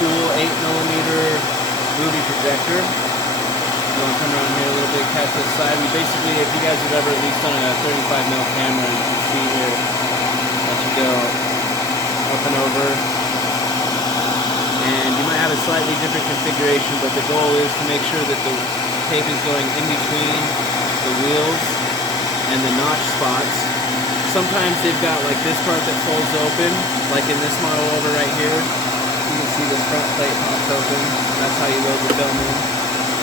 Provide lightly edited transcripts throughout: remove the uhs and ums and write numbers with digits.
school 8mm movie projector. You want to come around here a little bit, catch this side. We basically, if you guys have ever at least done a 35mm camera, you can see here that you go up and over. And you might have a slightly different configuration, but the goal is to make sure that the tape is going in between the wheels and the notch spots. Sometimes they've got like this part that folds open, like in this model over right here. You can see this front plate pops open. That's how you load the film in.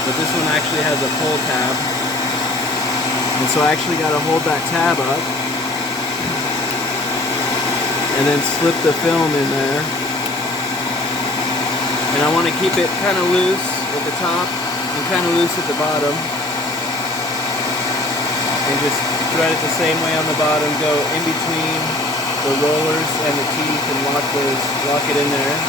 But this one actually has a pull tab. And so I actually got to hold that tab up and then slip the film in there. And I want to keep it kind of loose at the top and kind of loose at the bottom. And just thread it the same way on the bottom, go in between the rollers and the teeth and lock it in there.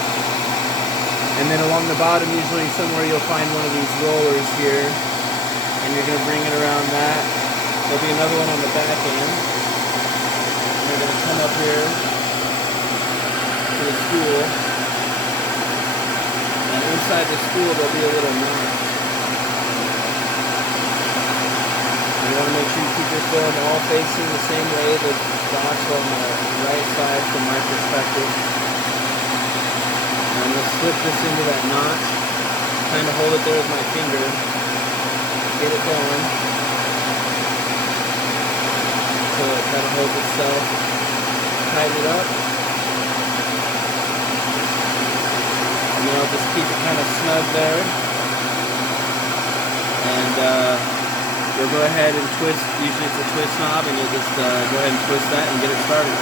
And then along the bottom, usually somewhere you'll find one of these rollers here, and you're going to bring it around that. There'll be another one on the back end. And you're going to come up here to the spool. And inside the spool, there'll be a little notch. You want to make sure you keep your film all facing the same way. The dots are on the right side from my perspective. And I'm going to slip this into that notch. Kind of hold it there with my finger. Get it going. So it kind of holds itself. Tighten it up. And then I'll just keep it kind of snug there. And you'll go ahead and twist, usually it's a twist knob, and you'll just go ahead and twist that and get it started.